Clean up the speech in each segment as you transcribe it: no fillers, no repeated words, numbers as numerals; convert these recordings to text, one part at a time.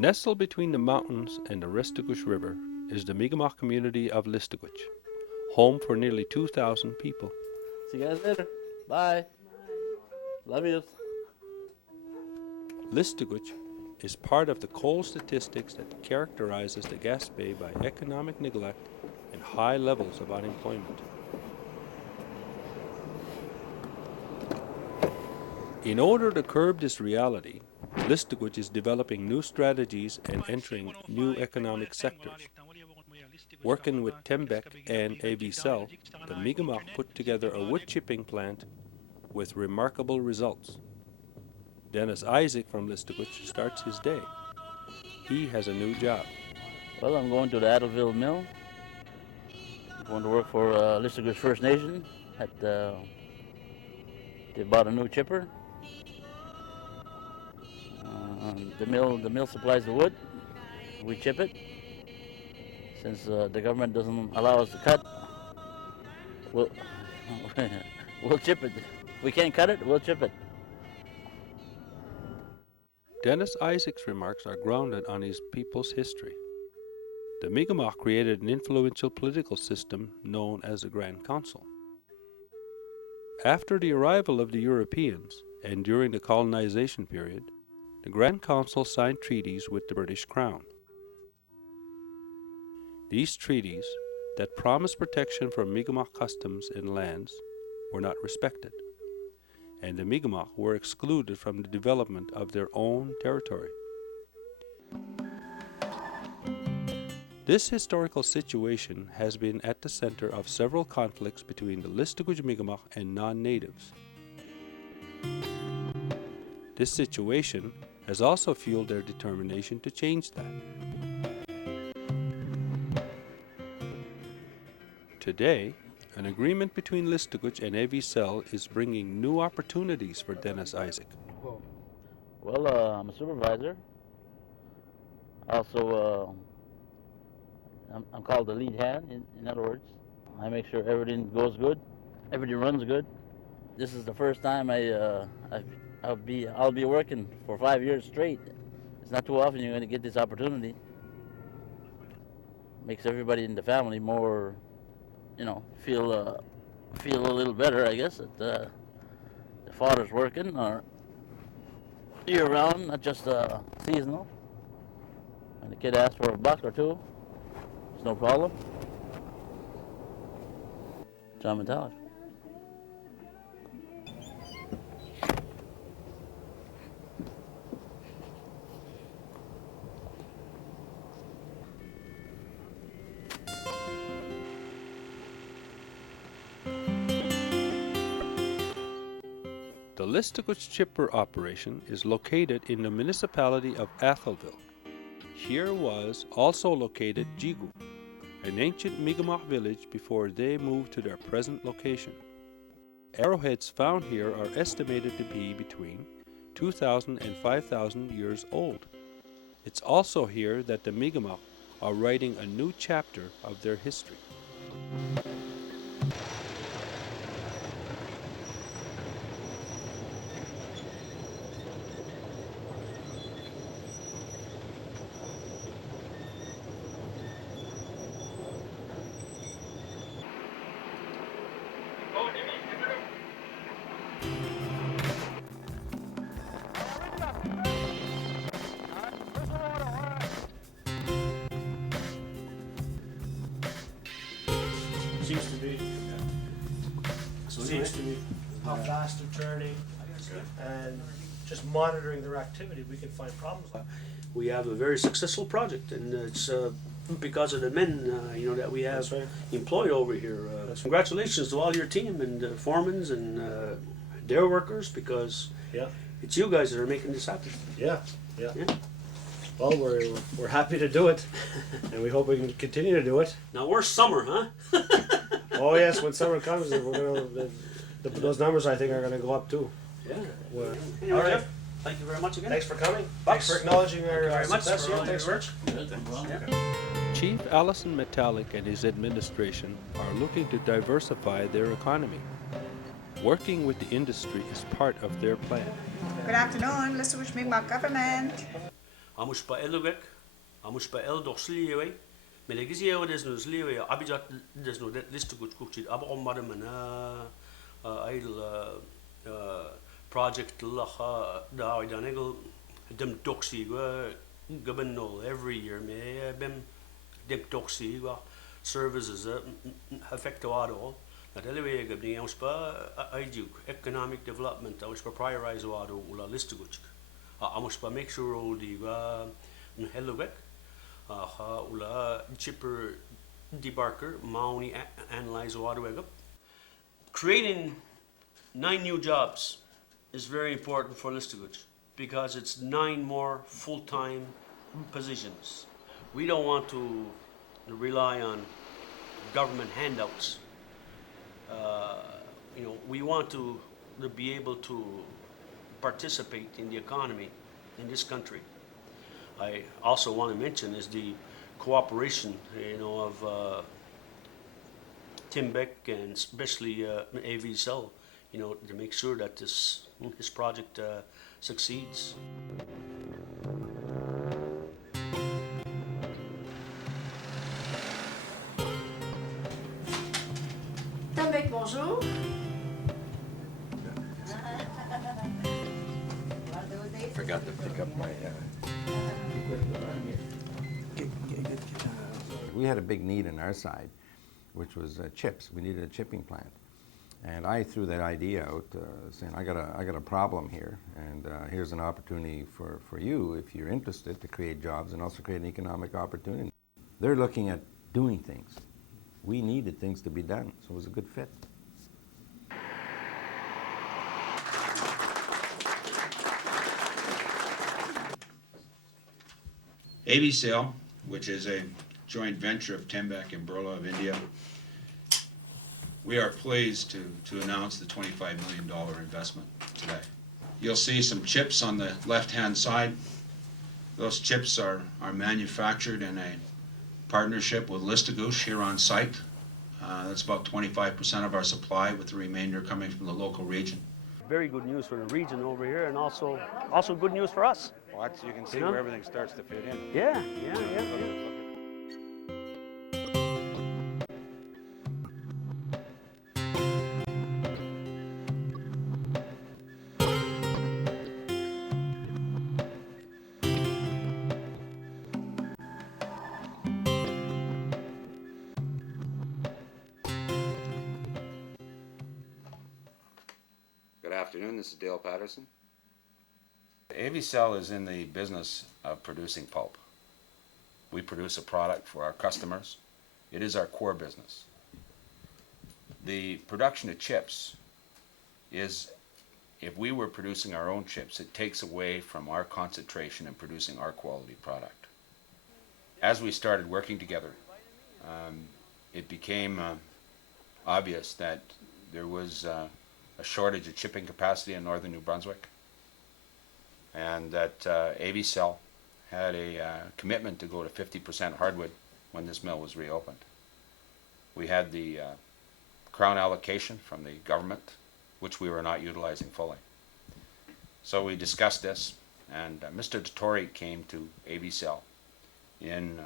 Nestled between the mountains and the Restigouche River is the Mi'kmaq community of Listigouche, home for nearly 2,000 people. See you guys later. Bye. Love you. Listigouche is part of the coal statistics that characterizes the Gaspé by economic neglect and high levels of unemployment. In order to curb this reality, Listigouche is developing new strategies and entering new economic sectors. Working with Tembec and AVCell, the Mi'kmaq put together a wood chipping plant with remarkable results. Dennis Isaac from Listigouche starts his day. He has a new job. Well, I'm going to the Addelville Mill. I'm going to work for Listigouche First Nation. They bought a new chipper. The mill supplies the wood. We chip it. Since the government doesn't allow us to cut, we'll chip it. We can't cut it, we'll chip it. Dennis Isaac's remarks are grounded on his people's history. The Mi'kmaq created an influential political system known as the Grand Council. After the arrival of the Europeans and during the colonization period, the Grand Council signed treaties with the British Crown. These treaties, that promised protection for Mi'kmaq customs and lands, were not respected, and the Mi'kmaq were excluded from the development of their own territory. This historical situation has been at the center of several conflicts between the Listigouche Mi'kmaq and non-natives. This situation has also fueled their determination to change that. Today, an agreement between Listigouche and AVCell is bringing new opportunities for Dennis Isaac. Well, I'm a supervisor. Also, I'm called the lead hand. In other words, I make sure everything goes good, everything runs good. This is the first time I'll be working for 5 years straight. It's not too often you're going to get this opportunity. Makes everybody in the family more, feel a little better, I guess, that the father's working or year-round, not just seasonal. And the kid asks for $1 or $2, it's no problem. John Metallic. The Listigouche chipper operation is located in the municipality of Atholville. Here was also located Jigu, an ancient Mi'kmaq village before they moved to their present location. Arrowheads found here are estimated to be between 2,000 and 5,000 years old. It's also here that the Mi'kmaq are writing a new chapter of their history. Seems to be how fast they're turning, and just monitoring their activity, we can find problems. We have a very successful project, and it's because of the men that we have employed over here. Congratulations to all your team and foremans and their workers, because it's you guys that are making this happen. Yeah. Well, we're happy to do it, and we hope we can continue to do it. Now we're summer, huh? Oh yes, when summer comes, those numbers I think are going to go up too. Yeah. Anyway, all right. Jeff, thank you very much again. Thanks for coming. Bucks. Thanks for acknowledging Thank you our very much success. for all Thanks, your Rich. Chief Allison Metallic and his administration are looking to diversify their economy. Working with the industry is part of their plan. Good afternoon, Listigouche Mi'kmaq government. amush pa elugek, amush pa el dorsliwe, mais les gizio des nos liwe abijat des no list gut kuchit abom madamana project lacha da idanegel dem doxi gabeno every year me bem dem doxi services effectuado that anyway gabni amuspa ijuk economic development amuspa prioritize wado ula list gut amuspa make sure all the helloback ula chipper debarker mauni analyze wado creating 9 new jobs is very important for Listuguj because it's 9 more full-time positions. We don't want to rely on government handouts. We want to be able to participate in the economy in this country. I also want to mention is the cooperation, of Tim Beck and especially AV Cell, to make sure that this project succeeds. Tim Beck, bonjour. Forgot to pick up my We had a big need on our side, which was chips. We needed a chipping plant. And I threw that idea out, saying, I got a problem here, and here's an opportunity for you, if you're interested, to create jobs and also create an economic opportunity. They're looking at doing things. We needed things to be done, so it was a good fit. AV Sale, which is a joint venture of Tembec and Birla of India, we are pleased to announce the $25 million investment today. You'll see some chips on the left-hand side. Those chips are manufactured in a partnership with Listuguj here on site. That's about 25% of our supply, with the remainder coming from the local region. Very good news for the region over here, and also good news for us. Well, you can see where everything starts to fit in. Yeah. Good afternoon, this is Dale Patterson. AV Cell is in the business of producing pulp. We produce a product for our customers. It is our core business. The production of chips is, if we were producing our own chips, it takes away from our concentration in producing our quality product. As we started working together, it became obvious that there was a shortage of chipping capacity in northern New Brunswick, and that AV Cell had a commitment to go to 50% hardwood when this mill was reopened. We had the crown allocation from the government, which we were not utilizing fully. So we discussed this, and Mr. Dottori came to AV Cell in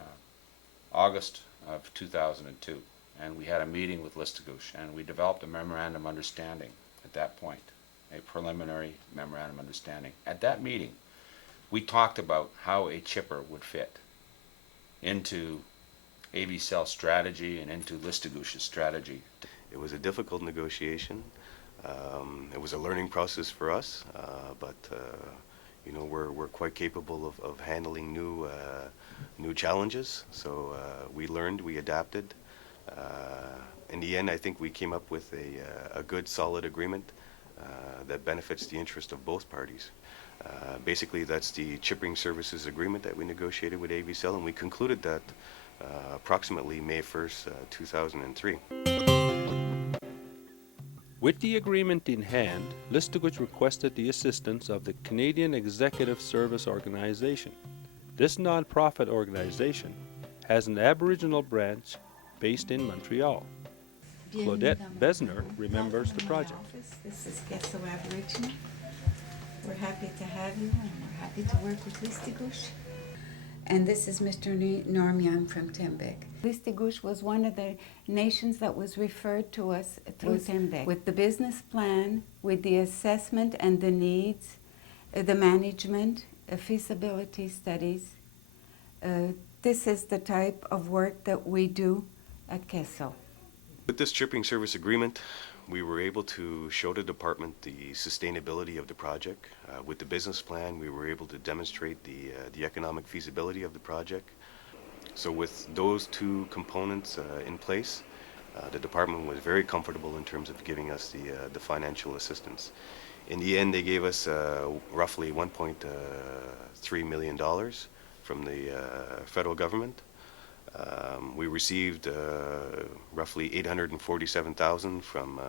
August of 2002, and we had a meeting with Listuguj, and we developed a memorandum of understanding at that point, a preliminary memorandum of understanding. At that meeting, we talked about how a chipper would fit into AV Cell's strategy and into Listuguj's strategy. It was a difficult negotiation. It was a learning process for us, but we're quite capable of handling new challenges. So we learned, we adapted. In the end, I think we came up with a good, solid agreement that benefits the interest of both parties. Basically, that's the chipping services agreement that we negotiated with AV Cell, and we concluded that approximately May 1st, 2003. With the agreement in hand, Listuguj requested the assistance of the Canadian Executive Service Organization. This non-profit organization has an Aboriginal branch based in Montreal. Claudette Besner remembers the project. This is Gesso Aboriginal. We're happy to have you, and we're happy to work with Listuguj. And this is Mr. Norm Young from Tembec. Listigouche was one of the nations that was referred to us through Tembec with the business plan, with the assessment and the needs, the management, feasibility studies. This is the type of work that we do at Kesso. With this chipping service agreement, we were able to show the department the sustainability of the project. With the business plan, we were able to demonstrate the economic feasibility of the project. So with those two components in place, the department was very comfortable in terms of giving us the financial assistance. In the end, they gave us roughly $1.3 million from the federal government. We received roughly $847,000 from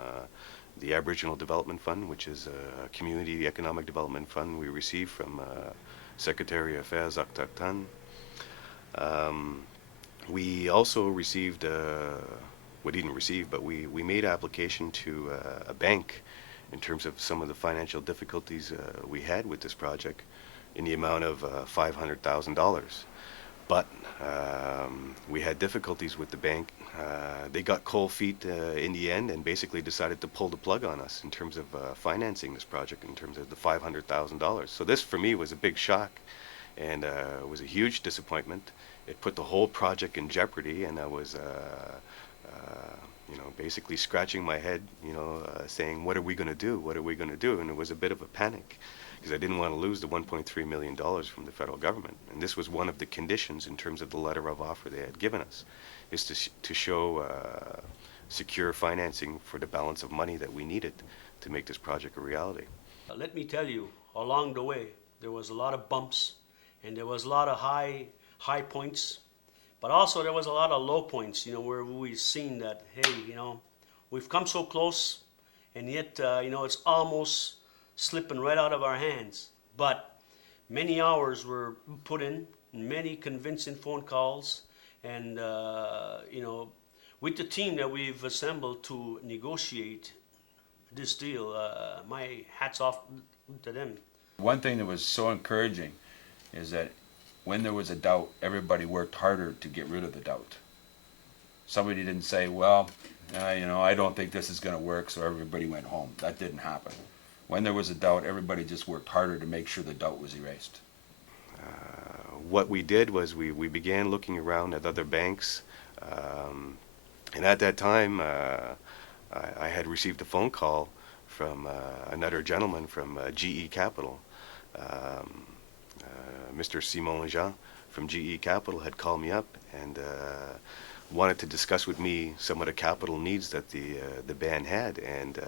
the Aboriginal Development Fund, which is a community economic development fund we received from Secretary of Affairs Autochtones. We also received, we didn't receive, but we made application to a bank in terms of some of the financial difficulties we had with this project in the amount of $500,000. But we had difficulties with the bank. They got cold feet in the end and basically decided to pull the plug on us in terms of financing this project in terms of the $500,000. So this for me was a big shock and it was a huge disappointment. It put the whole project in jeopardy, and I was basically scratching my head, saying, what are we going to do? What are we going to do? And it was a bit of a panic, because I didn't want to lose the $1.3 million from the federal government. And this was one of the conditions in terms of the letter of offer they had given us, is to show secure financing for the balance of money that we needed to make this project a reality. Let me tell you, along the way, there was a lot of bumps, and there was a lot of high points, but also there was a lot of low points, where we've seen that, hey, we've come so close, and yet, it's almost slipping right out of our hands. But many hours were put in, many convincing phone calls, and with the team that we've assembled to negotiate this deal, my hat's off to them. One thing that was so encouraging is that when there was a doubt, everybody worked harder to get rid of the doubt. Somebody didn't say, well, I don't think this is going to work, so everybody went home. That didn't happen. When there was a doubt, everybody just worked harder to make sure the doubt was erased. What we did was we began looking around at other banks, and at that time I had received a phone call from another gentleman from GE Capital. Mr. Simon Jean from GE Capital had called me up and wanted to discuss with me some of the capital needs that the band had and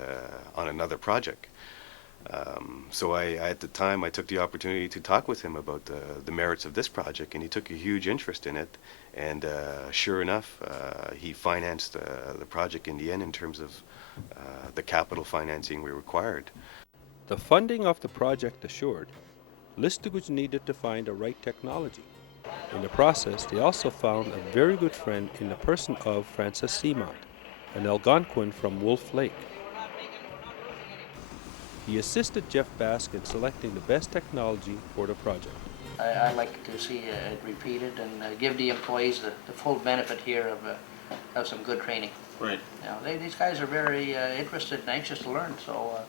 on another project. So at the time, I took the opportunity to talk with him about the merits of this project, and he took a huge interest in it. And sure enough, he financed the project in the end in terms of the capital financing we required. The funding of the project assured, Listigouche needed to find the right technology. In the process, they also found a very good friend in the person of Francis Simard, an Algonquin from Wolf Lake. He assisted Jeff Bask in selecting the best technology for the project. I like to see it repeated and give the employees the full benefit here of some good training. Right. These guys are very interested and anxious to learn, so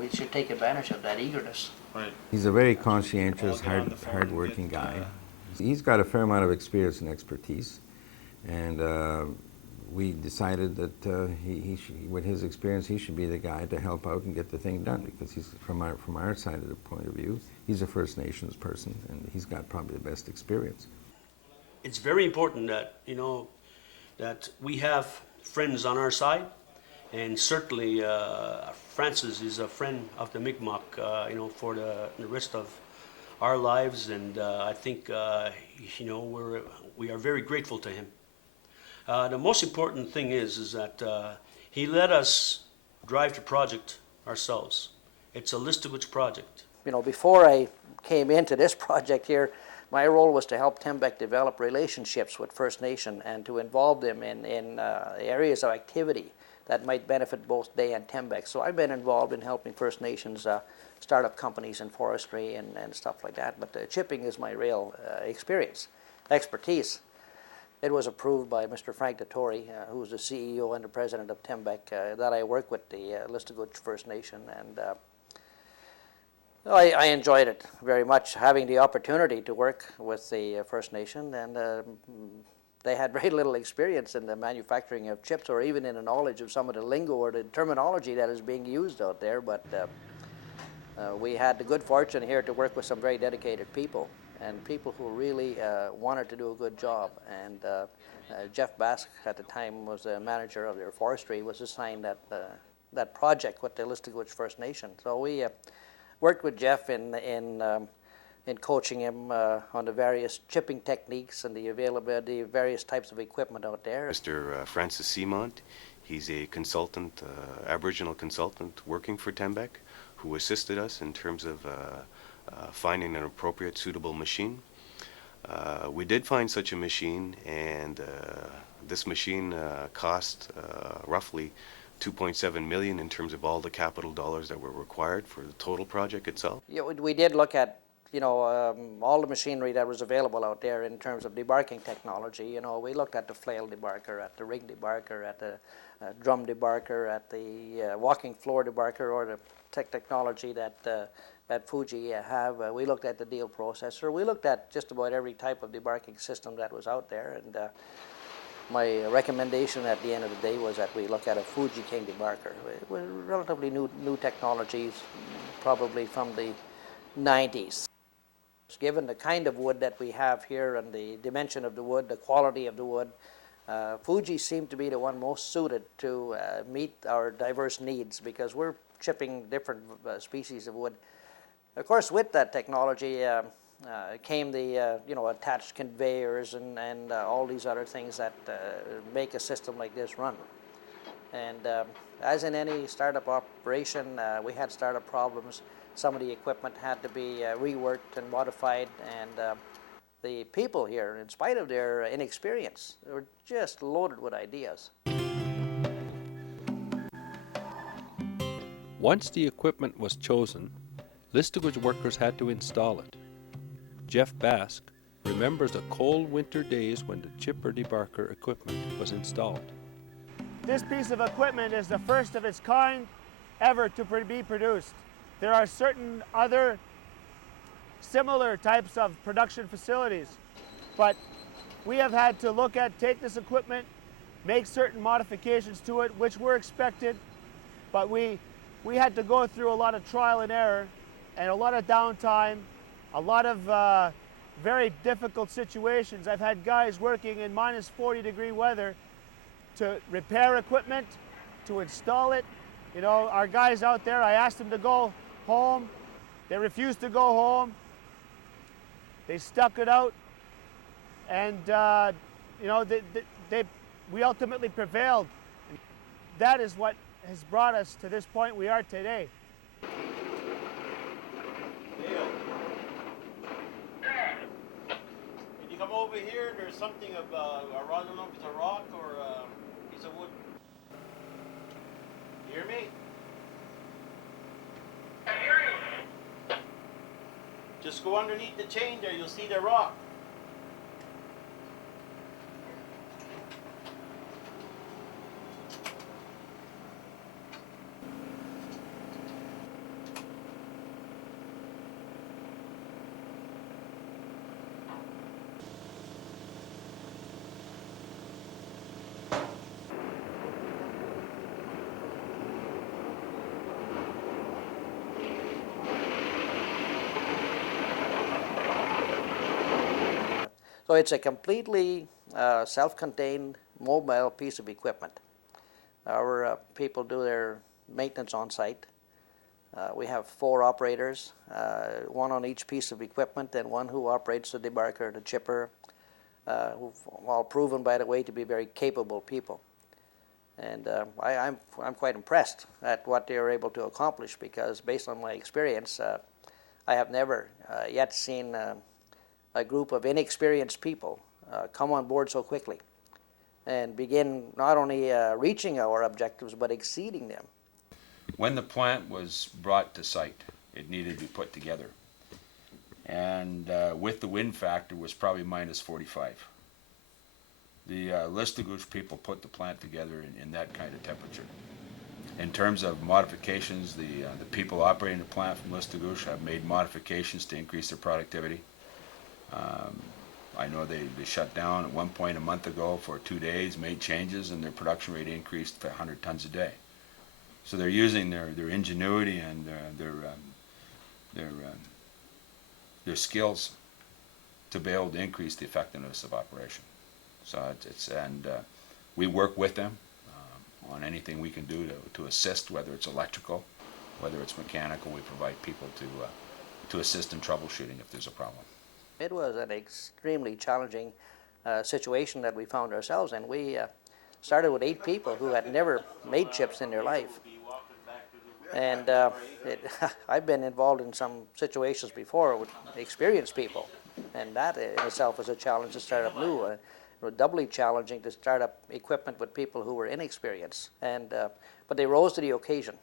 we should take advantage of that eagerness. Right. He's a very conscientious, hard-working guy. He's got a fair amount of experience and expertise, and we decided that with his experience, he should be the guy to help out and get the thing done, because he's from our side of the point of view, he's a First Nations person, and he's got probably the best experience. It's very important that that we have friends on our side, and certainly Francis is a friend of the Mi'kmaq, for the rest of our lives, and I think we are very grateful to him. The most important thing is that he let us drive the project ourselves. It's a Listigouche project. Before I came into this project here, my role was to help Tembec develop relationships with First Nation and to involve them in areas of activity that might benefit both Day and Tembec. So I've been involved in helping First Nations start up companies in forestry and stuff like that. But chipping is my real expertise. It was approved by Mr. Frank Dettori, who was the CEO and the president of Tembec, that I work with the Listigoch First Nation, and I enjoyed it very much, having the opportunity to work with the First Nation, and they had very little experience in the manufacturing of chips, or even in the knowledge of some of the lingo or the terminology that is being used out there. But we had the good fortune here to work with some very dedicated people, and people who really wanted to do a good job. And Jeff Bask at the time was the manager of their forestry, was assigned that project with the Listigoch First Nation. So we worked with Jeff in coaching him on the various chipping techniques and the availability of various types of equipment out there. Mr. Francis Seamont, he's a consultant, Aboriginal consultant working for Tembec, who assisted us in terms of finding an appropriate, suitable machine. We did find such a machine, and this machine cost roughly $2.7 million in terms of all the capital dollars that were required for the total project itself. Yeah, we did look at all the machinery that was available out there in terms of debarking technology. We looked at the flail debarker, at the rig debarker, at the drum debarker, at the walking floor debarker, or the technology that Fuji have. We looked at the deal processor. We looked at just about every type of debarking system that was out there, and my recommendation at the end of the day was that we look at a Fuji King debarker. It was relatively new technologies, probably from the 90s. Given the kind of wood that we have here and the dimension of the wood, the quality of the wood, Fuji seemed to be the one most suited to meet our diverse needs, because we're chipping different species of wood. Of course, with that technology came the attached conveyors and all these other things that make a system like this run. And as in any startup operation, we had startup problems. Some of the equipment had to be reworked and modified, and the people here, in spite of their inexperience, were just loaded with ideas. Once the equipment was chosen, Listigoch workers had to install it. Jeff Bask remembers the cold winter days when the chipper debarker equipment was installed. This piece of equipment is the first of its kind ever to be produced. There are certain other similar types of production facilities, but we have had to take this equipment, make certain modifications to it, which were expected, but we had to go through a lot of trial and error and a lot of downtime, a lot of very difficult situations. I've had guys working in minus 40-degree weather to repair equipment, to install it. Our guys out there, I asked them to go home. They refused to go home. They stuck it out, and we ultimately prevailed. That is what has brought us to this point we are today. Leo, when you come over here, there's something of I don't know if it's a rock or a piece of wood. You hear me? I hear you. Just go underneath the chain there, you'll see the rock. So it's a completely self-contained mobile piece of equipment. Our people do their maintenance on site. We have 4 operators, one on each piece of equipment, and one who operates the debarker, the chipper, who've all proven, by the way, to be very capable people. And I'm quite impressed at what they are able to accomplish, because based on my experience, I have never yet seen a group of inexperienced people come on board so quickly. and begin not only reaching our objectives but exceeding them. When the plant was brought to site, it needed to be put together. And with the wind factor was probably minus 45. The Listagouche people put the plant together in that kind of temperature. In terms of modifications, the people operating the plant from Listagouche have made modifications to increase their productivity. I know they shut down at one point a month ago for 2 days, made changes, and their production rate increased to 100 tons a day. So they're using their ingenuity and their skills to be able to increase the effectiveness of operation. So we work with them on anything we can do to assist, whether it's electrical, whether it's mechanical. We provide people to assist in troubleshooting if there's a problem. It was an extremely challenging situation that we found ourselves in. We started with 8 people who had never made chips in their life. And I've been involved in some situations before with experienced people, and that in itself was a challenge to start up new. It was doubly challenging to start up equipment with people who were inexperienced, but they rose to the occasion.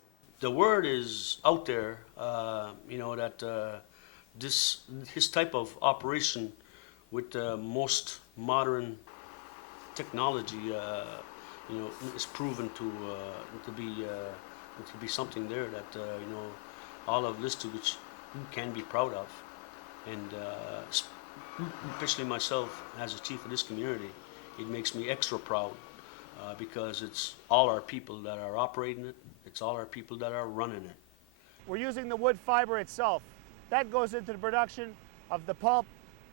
The word is out there, that his type of operation with the most modern technology, is proven to be something there that all of Listagouche can be proud of, and especially myself as a chief of this community, it makes me extra proud because it's all our people that are operating it, it's all our people that are running it. We're using the wood fiber itself. That goes into the production of the pulp,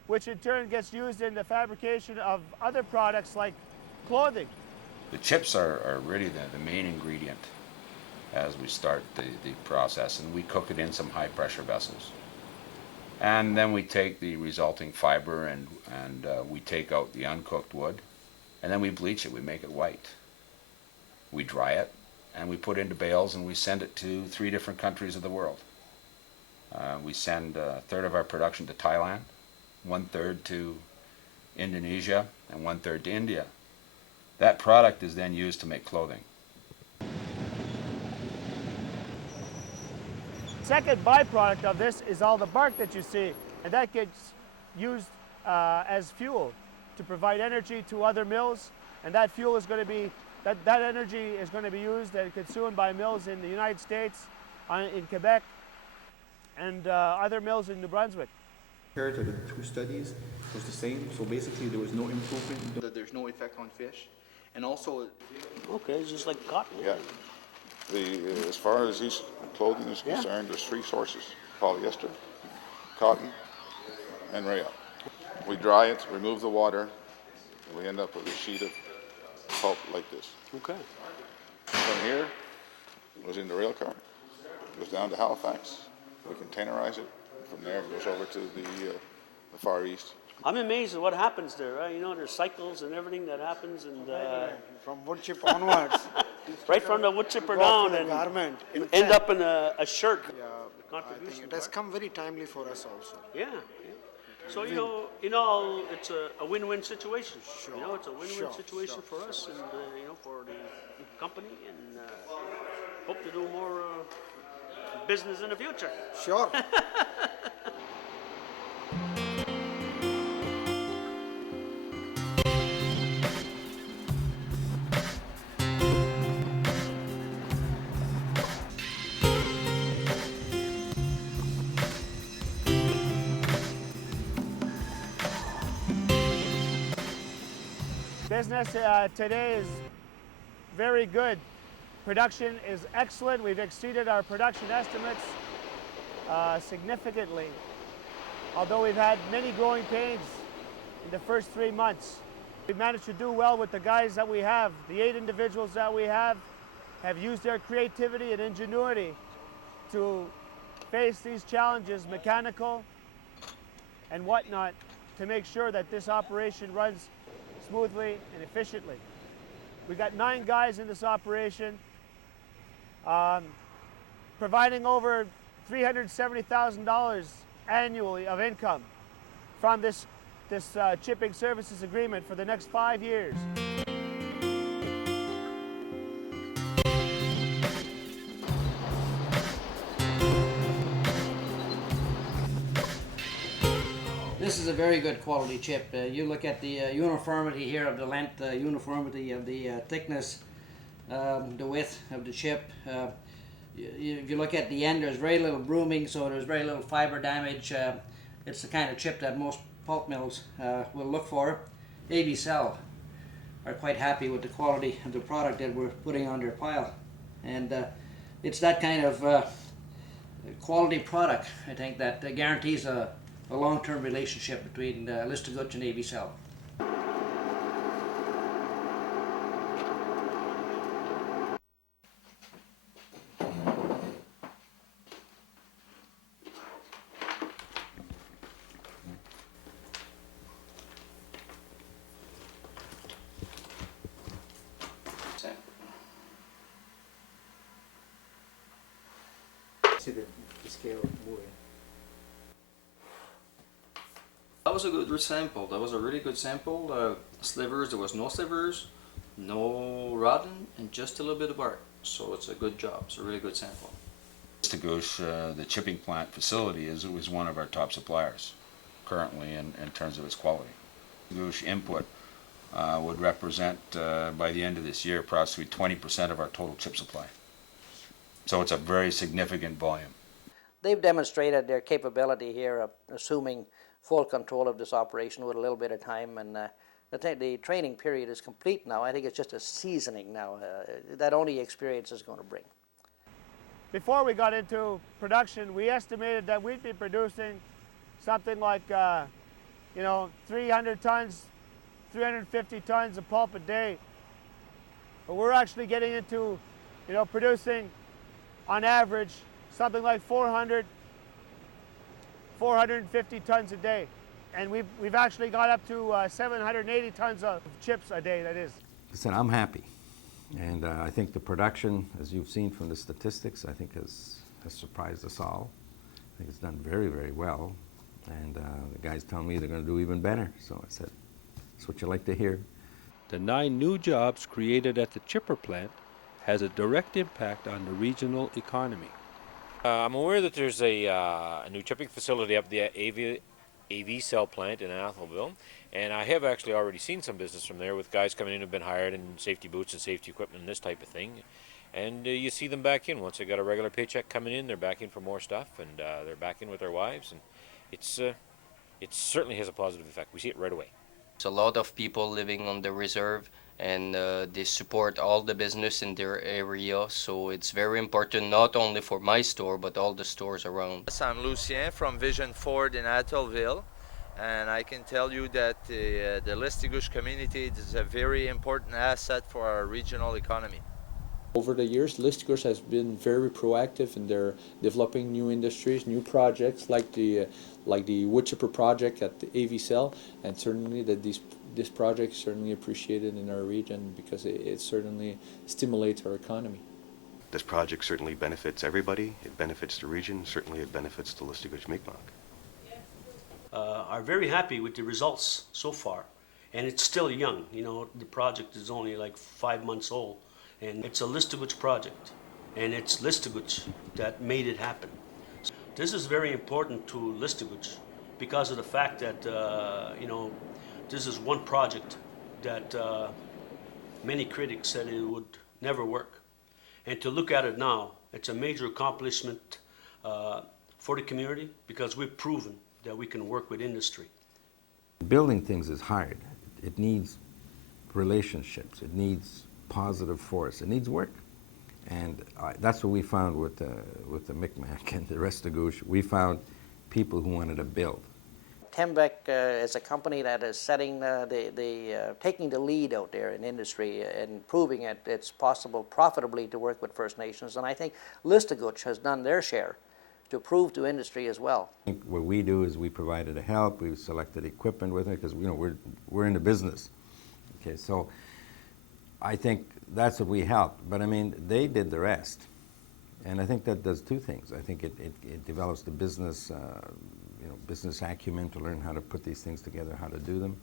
which in turn gets used in the fabrication of other products like clothing. The chips are really the main ingredient as we start the process, and we cook it in some high pressure vessels. And then we take the resulting fiber and we take out the uncooked wood, and then we bleach it, we make it white. We dry it, and we put it into bales, and we send it to 3 different countries of the world. We send 1/3 of our production to Thailand, 1/3 to Indonesia, and 1/3 to India. That product is then used to make clothing. Second byproduct of this is all the bark that you see, and that gets used as fuel to provide energy to other mills, and that fuel is going to be, that energy is going to be used and consumed by mills in the United States, in Quebec, and other mills in New Brunswick. Compared to the 2 studies, it was the same, so basically there was no improvement. There's no effect on fish, and also... Okay, it's just like cotton. Yeah. As far as these clothing is concerned, there's 3 sources: polyester, cotton, and rayon. We dry it, remove the water, and we end up with a sheet of pulp like this. Okay. From here, it goes in the rail car, goes down to Halifax, we containerize it, from there it goes over to the Far East. I'm amazed at what happens there, right? There's cycles and everything that happens, and from woodchip onwards. right from the wood chipper down and garment. end up in a shirt. Yeah, I think it has come very timely for us also. Yeah. So it's a win-win situation. Sure. It's a win-win situation for us and for the company, and hope to do more business in the future. Sure. Business today is very good. Production is excellent. We've exceeded our production estimates significantly. Although we've had many growing pains in the first 3 months, we've managed to do well with the guys that we have. The 8 individuals that we have used their creativity and ingenuity to face these challenges, mechanical and whatnot, to make sure that this operation runs smoothly and efficiently. We got 9 guys in this operation, providing over $370,000 annually of income from this chipping services agreement for the next 5 years. This is a very good quality chip. You look at the uniformity here of the length, uniformity of the thickness, the width of the chip. If you look at the end, there's very little brooming, so there's very little fiber damage. It's the kind of chip that most pulp mills will look for. AB Cell are quite happy with the quality of the product that we're putting on their pile. And it's that kind of quality product, I think, that guarantees a long-term relationship between Listaguch and AB Cell. See the scale moving. That was a good sample. That was a really good sample. Slivers, there was no slivers, no rotten, and just a little bit of bark. So it's a good job. It's a really good sample. Listaguch, the chipping plant facility, is one of our top suppliers currently in terms of its quality. Listaguch input would represent, by the end of this year, approximately 20% of our total chip supply. So it's a very significant volume. They've demonstrated their capability here of assuming full control of this operation with a little bit of time, and the training period is complete now. I think it's just a seasoning now that only experience is going to bring. Before we got into production, we estimated that we'd be producing something like 300 tons, 350 tons of pulp a day. But we're actually getting into, producing on average something like 450 tons a day. And we've actually got up to 780 tons of chips a day, that is. Listen, I'm happy. And I think the production, as you've seen from the statistics, I think has surprised us all. I think it's done very, very well. And the guys tell me they're going to do even better. So I said, that's what you like to hear. The 9 new jobs created at the chipper plant has a direct impact on the regional economy. I'm aware that there's a new chipping facility up the AV Cell plant in Atholville, and I have actually already seen some business from there with guys coming in who've been hired in safety boots and safety equipment and this type of thing. And you see them back in. Once they got a regular paycheck coming in, they're back in for more stuff, and they're back in with their wives, and it certainly has a positive effect. We see it right away. There's a lot of people living on the reserve, and they support all the business in their area, so it's very important not only for my store but all the stores around. Yes, I'm Lucien from Vision Ford in Atholville, and I can tell you that the Listaguch community is a very important asset for our regional economy. Over the years, Listaguch has been very proactive in their developing new industries, new projects like the woodchipper project at the AV Cell, and certainly that this project is certainly appreciated in our region because it certainly stimulates our economy. This project certainly benefits everybody. It benefits the region. Certainly it benefits the Listaguch Mi'kmaq. Are very happy with the results so far, and it's still young. The project is only like 5 months old, and it's a Listaguch project, and it's Listaguch that made it happen. This is very important to Listaguch because of the fact that this is one project that many critics said it would never work. And to look at it now, it's a major accomplishment for the community because we've proven that we can work with industry. Building things is hard. It needs relationships. It needs positive force. It needs work. And that's what we found with the Mi'kmaq and the Listaguch. We found people who wanted to build. Tembec is a company that is setting taking the lead out there in industry and proving it's possible profitably to work with First Nations. And I think Listaguch has done their share to prove to industry as well. I think what we do is we provided a help. We selected equipment with it because we're in the business. Okay, so I think that's what we helped. But I mean, they did the rest. And I think that does two things. I think it develops the business, business acumen to learn how to put these things together, how to do them.